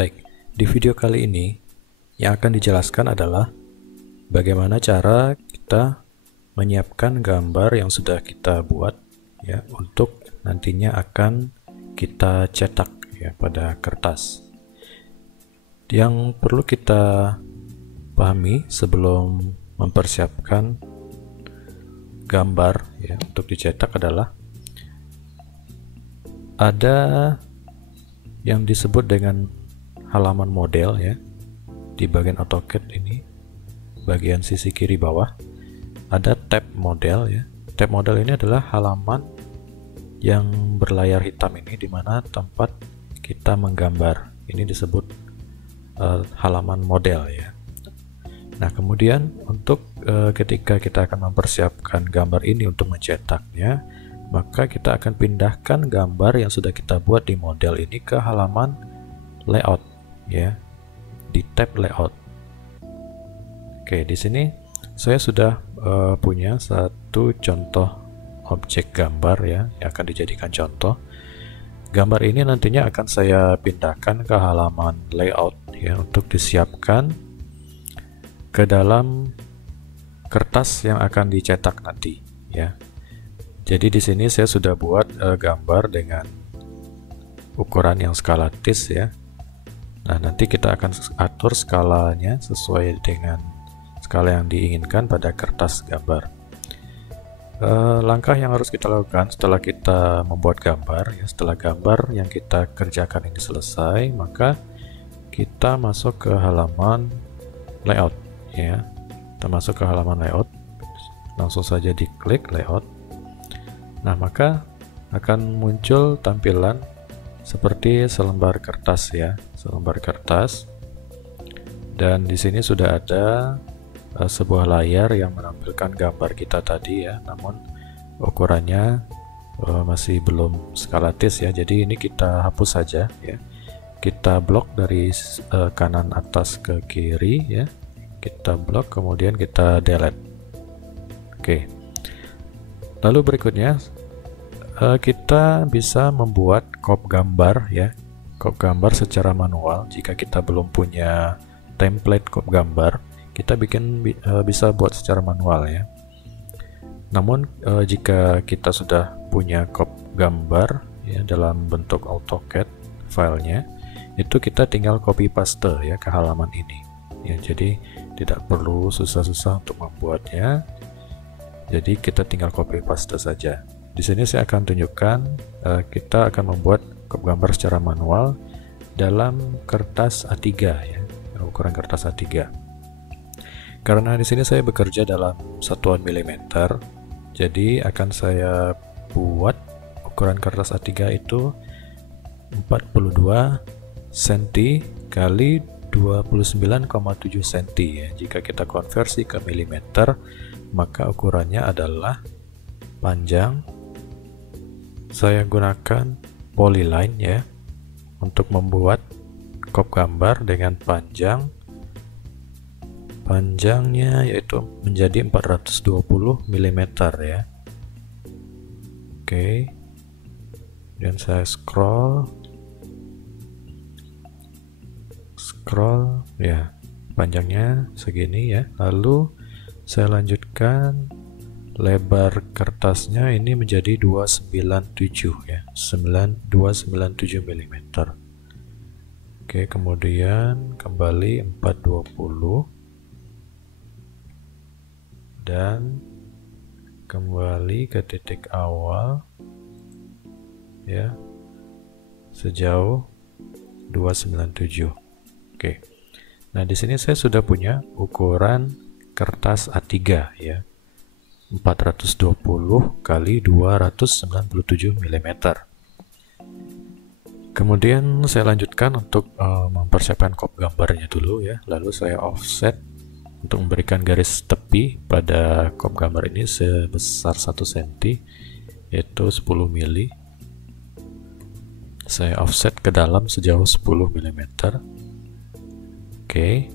Baik, di video kali ini yang akan dijelaskan adalah bagaimana cara kita menyiapkan gambar yang sudah kita buat ya untuk nantinya akan kita cetak ya pada kertas. Yang perlu kita pahami sebelum mempersiapkan gambar ya untuk dicetak adalah ada yang disebut dengan halaman model ya di bagian AutoCAD ini, bagian sisi kiri bawah ada tab model ya. Tab model ini adalah halaman yang berlayar hitam ini, di mana tempat kita menggambar. Ini disebut halaman model ya. Nah, kemudian untuk ketika kita akan mempersiapkan gambar ini untuk mencetaknya, maka kita akan pindahkan gambar yang sudah kita buat di model ini ke halaman layout ya, di tab layout. Oke, di sini saya sudah punya satu contoh objek gambar ya yang akan dijadikan contoh. Gambar ini nantinya akan saya pindahkan ke halaman layout ya untuk disiapkan ke dalam kertas yang akan dicetak nanti ya. Jadi di sini saya sudah buat gambar dengan ukuran yang skalatis ya. Nah, nanti kita akan atur skalanya sesuai dengan skala yang diinginkan pada kertas gambar. Langkah yang harus kita lakukan setelah kita membuat gambar ya, setelah gambar yang kita kerjakan ini selesai, maka kita masuk ke halaman layout ya. Kita masuk ke halaman layout, langsung saja diklik layout. Nah, maka akan muncul tampilan seperti selembar kertas ya, selembar kertas. Dan di sini sudah ada sebuah layar yang menampilkan gambar kita tadi ya, namun ukurannya masih belum skalatis ya. Jadi ini kita hapus saja ya. Kita blok dari kanan atas ke kiri ya. Kita blok, kemudian kita delete. Oke. Lalu berikutnya kita bisa membuat crop gambar ya, crop gambar secara manual. Jika kita belum punya template crop gambar, kita bisa buat secara manual ya. Namun jika kita sudah punya crop gambar ya dalam bentuk AutoCAD filenya, itu kita tinggal copy paste ya ke halaman ini ya. Jadi tidak perlu susah-susah untuk membuatnya. Jadi kita tinggal copy paste saja. Di sini saya akan tunjukkan kita akan membuat crop gambar secara manual dalam kertas A3 ya, ukuran kertas A3. Karena di sini saya bekerja dalam satuan milimeter, jadi akan saya buat ukuran kertas A3 itu 42 cm kali 29,7 cm ya. Jika kita konversi ke milimeter, maka ukurannya adalah panjang. Saya gunakan polyline ya untuk membuat crop gambar dengan panjangnya yaitu menjadi 420 mm ya. Oke. Dan saya scroll ya, panjangnya segini ya. Lalu saya lanjutkan lebar kertasnya ini menjadi 297 ya, 297 mm. Oke, kemudian kembali 420 dan kembali ke titik awal ya, sejauh 297. Oke. Nah, di sini saya sudah punya ukuran kertas A3 ya. 420 kali 297 mm. Kemudian saya lanjutkan untuk mempersiapkan crop gambarnya dulu ya. Lalu saya offset untuk memberikan garis tepi pada crop gambar ini sebesar 1 cm, yaitu 10 mili. Saya offset ke dalam sejauh 10 mm. Oke.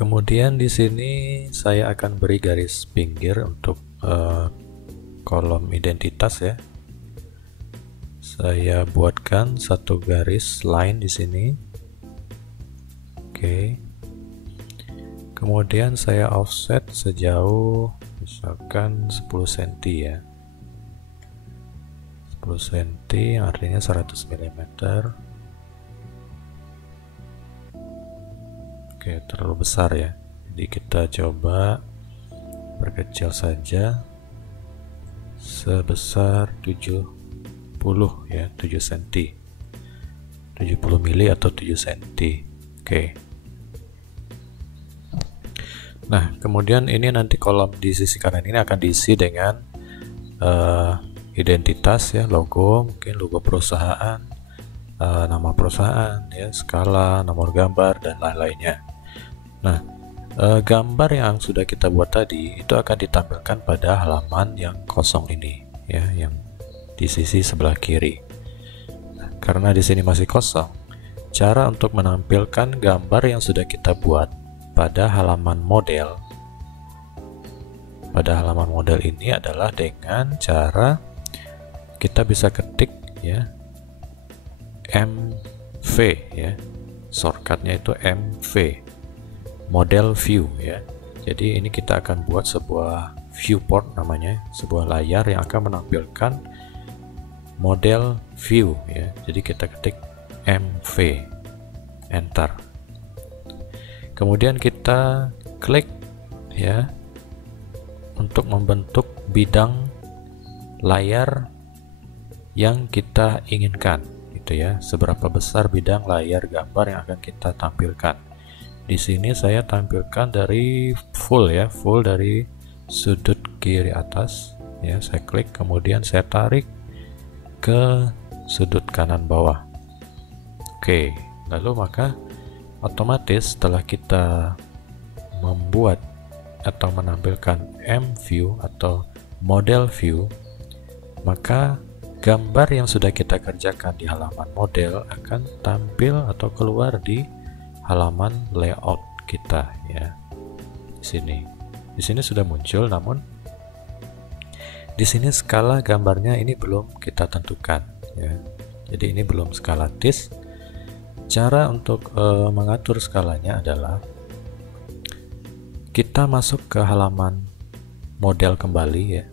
Kemudian di sini saya akan beri garis pinggir untuk kolom identitas ya. Saya buatkan satu garis line di sini. Oke. Kemudian saya offset sejauh misalkan 10 cm ya. 10 cm artinya 100 mm. Oke, terlalu besar ya. Jadi kita coba perkecil saja sebesar 70 ya, 7 cm. 70 mili atau 7 cm. Oke. Nah, kemudian ini nanti kolom di sisi kanan ini akan diisi dengan identitas ya, logo, mungkin logo perusahaan, nama perusahaan ya, skala, nomor gambar dan lain-lainnya. Nah, gambar yang sudah kita buat tadi itu akan ditampilkan pada halaman yang kosong ini ya, yang di sisi sebelah kiri. Nah, karena di sini masih kosong, cara untuk menampilkan gambar yang sudah kita buat pada halaman model ini adalah dengan cara kita bisa ketik ya MV ya, shortcutnya itu MV, model view ya. Jadi ini kita akan buat sebuah viewport namanya, sebuah layar yang akan menampilkan model view ya. Jadi kita ketik MV, enter. Kemudian kita klik ya untuk membentuk bidang layar yang kita inginkan gitu ya. Seberapa besar bidang layar gambar yang akan kita tampilkan. Di sini saya tampilkan dari full ya, full dari sudut kiri atas ya. Saya klik, kemudian saya tarik ke sudut kanan bawah. Oke, lalu maka otomatis setelah kita membuat atau menampilkan M view atau model view, maka gambar yang sudah kita kerjakan di halaman model akan tampil atau keluar di halaman layout kita ya. Di sini sudah muncul, namun di sini skala gambarnya ini belum kita tentukan ya. Jadi ini belum skalatis. Cara untuk mengatur skalanya adalah kita masuk ke halaman model kembali ya.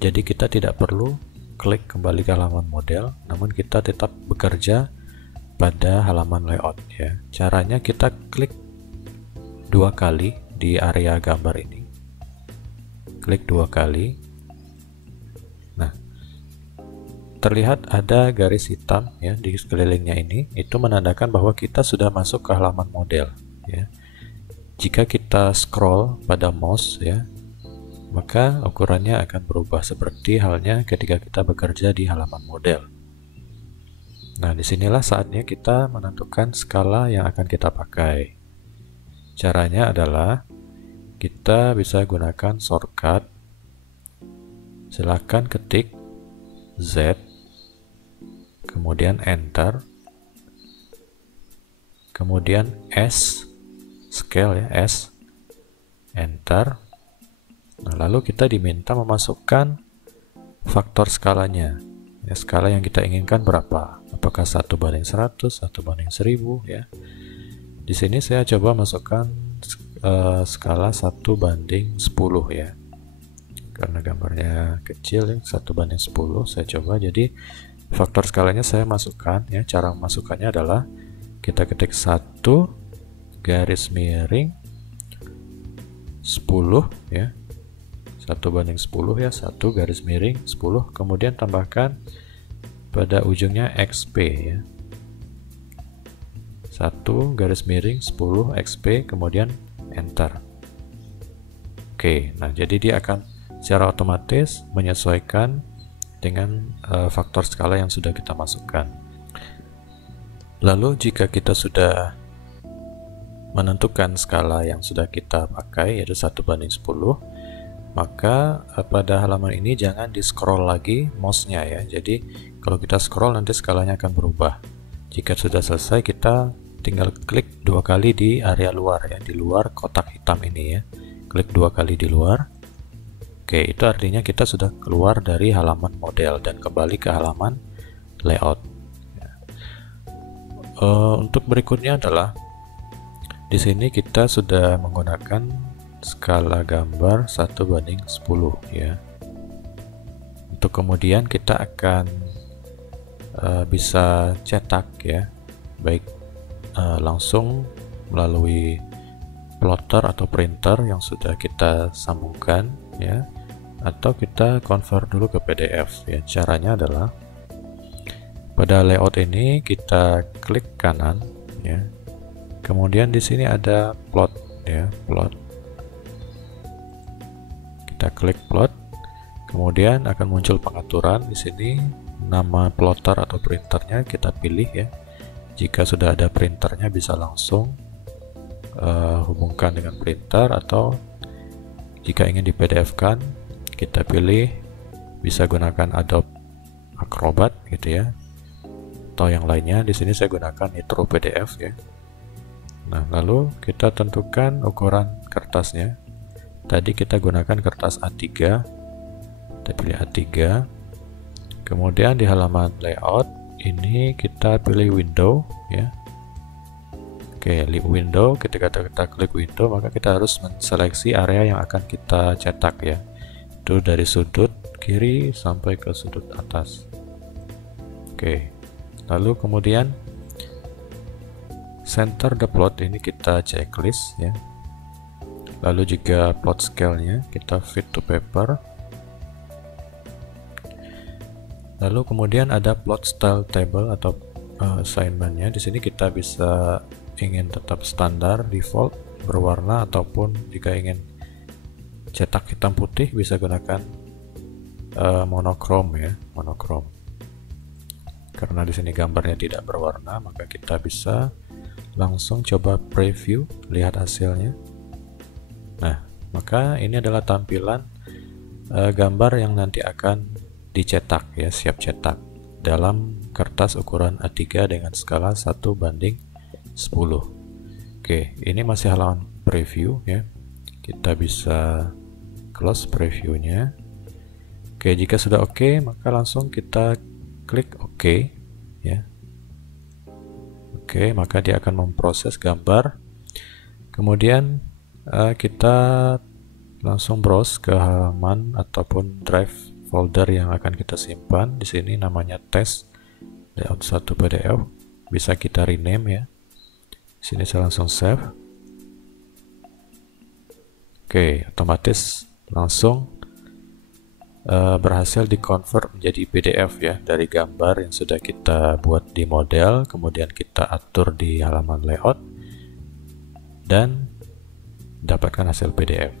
Jadi kita tidak perlu klik kembali ke halaman model, namun kita tetap bekerja pada halaman layout ya. Caranya kita klik 2 kali di area gambar ini. Klik 2 kali. Nah, terlihat ada garis hitam ya di sekelilingnya ini. Itu menandakan bahwa kita sudah masuk ke halaman model ya. Jika kita scroll pada mouse ya, maka ukurannya akan berubah seperti halnya ketika kita bekerja di halaman model. Nah, disinilah saatnya kita menentukan skala yang akan kita pakai. Caranya adalah kita bisa gunakan shortcut. Silakan ketik Z, kemudian Enter, kemudian S, scale ya, S, Enter. Nah, lalu kita diminta memasukkan faktor skalanya. Ya, skala yang kita inginkan berapa? Apakah 1:100, 1:1000 ya. Di sini saya coba masukkan skala 1:10 ya. Karena gambarnya kecil ya, 1:10 saya coba. Jadi faktor skalanya saya masukkan ya. Cara memasukkannya adalah kita ketik 1 garis miring 10 ya. 1:10 ya, 1 garis miring 10, kemudian tambahkan pada ujungnya XP ya. 1 garis miring 10 XP, kemudian Enter. Oke, nah jadi dia akan secara otomatis menyesuaikan dengan faktor skala yang sudah kita masukkan. Lalu jika kita sudah menentukan skala yang sudah kita pakai, yaitu 1:10, maka pada halaman ini jangan di scroll lagi mouse-nya ya. Jadi kalau kita scroll nanti skalanya akan berubah. Jika sudah selesai, kita tinggal klik 2 kali di area luar ya, di luar kotak hitam ini ya. Klik 2 kali di luar. Oke, itu artinya kita sudah keluar dari halaman model dan kembali ke halaman layout. Untuk berikutnya adalah di sini kita sudah menggunakan skala gambar 1:10 ya. Untuk kemudian kita akan bisa cetak ya, baik langsung melalui plotter atau printer yang sudah kita sambungkan ya, atau kita convert dulu ke PDF ya. Caranya adalah pada layout ini kita klik kanan ya. Kemudian di sini ada plot ya, plot. Kita klik plot. Kemudian akan muncul pengaturan di sini, nama plotter atau printernya kita pilih ya. Jika sudah ada printernya bisa langsung hubungkan dengan printer, atau jika ingin di PDF-kan kita pilih, bisa gunakan Adobe Acrobat gitu ya, atau yang lainnya. Di sini saya gunakan Nitro PDF ya. Nah, lalu kita tentukan ukuran kertasnya. Tadi kita gunakan kertas A3, kita pilih A3. Kemudian di halaman layout ini kita pilih window ya. Oke, window. Ketika kita klik window, maka kita harus menseleksi area yang akan kita cetak ya. Itu dari sudut kiri sampai ke sudut atas. Oke. Lalu kemudian center the plot ini kita checklist ya. Lalu juga plot scale-nya kita fit to paper. Lalu kemudian ada plot style table atau assignment-nya. Di sini kita bisa ingin tetap standar default berwarna, ataupun jika ingin cetak hitam putih bisa gunakan monokrom ya, monokrom. Karena di sini gambarnya tidak berwarna, maka kita bisa langsung coba preview, lihat hasilnya. Nah, maka ini adalah tampilan gambar yang nanti akan dicetak ya, siap cetak dalam kertas ukuran A3 dengan skala 1:10. Oke, ini masih halaman preview ya. Kita bisa close previewnya. Oke, jika sudah oke, maka langsung kita klik OK ya. Oke, maka dia akan memproses gambar. Kemudian kita langsung browse ke halaman ataupun drive folder yang akan kita simpan. Di sini namanya test layout 1 PDF. Bisa kita rename ya. Di sini saya langsung save. Oke, otomatis langsung berhasil di-convert menjadi PDF ya, dari gambar yang sudah kita buat di model, kemudian kita atur di halaman layout dan dapatkan hasil PDF.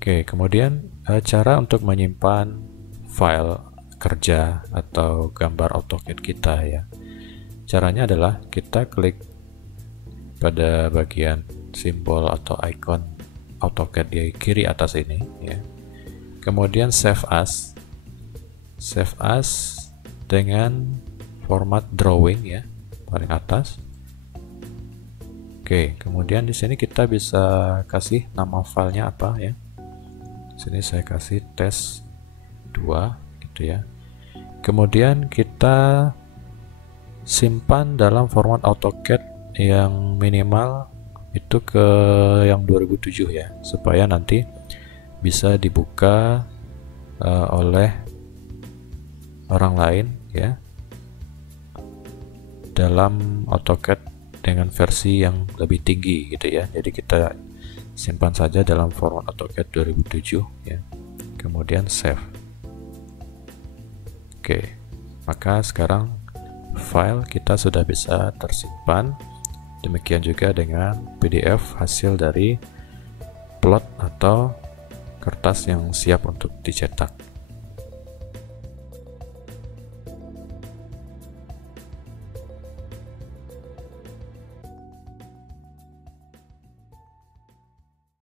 Oke, kemudian cara untuk menyimpan file kerja atau gambar AutoCAD kita ya. Caranya adalah kita klik pada bagian simbol atau icon AutoCAD di kiri atas ini ya. Kemudian save as dengan format drawing ya, paling atas. Oke, kemudian di sini kita bisa kasih nama filenya apa ya. Sini saya kasih test 2 gitu ya. Kemudian kita simpan dalam format AutoCAD yang minimal itu ke yang 2007 ya, supaya nanti bisa dibuka oleh orang lain ya dalam AutoCAD dengan versi yang lebih tinggi gitu ya. Jadi kita simpan saja dalam format AutoCAD 2007 ya. Kemudian save. Oke, maka sekarang file kita sudah bisa tersimpan. Demikian juga dengan PDF hasil dari plot atau kertas yang siap untuk dicetak.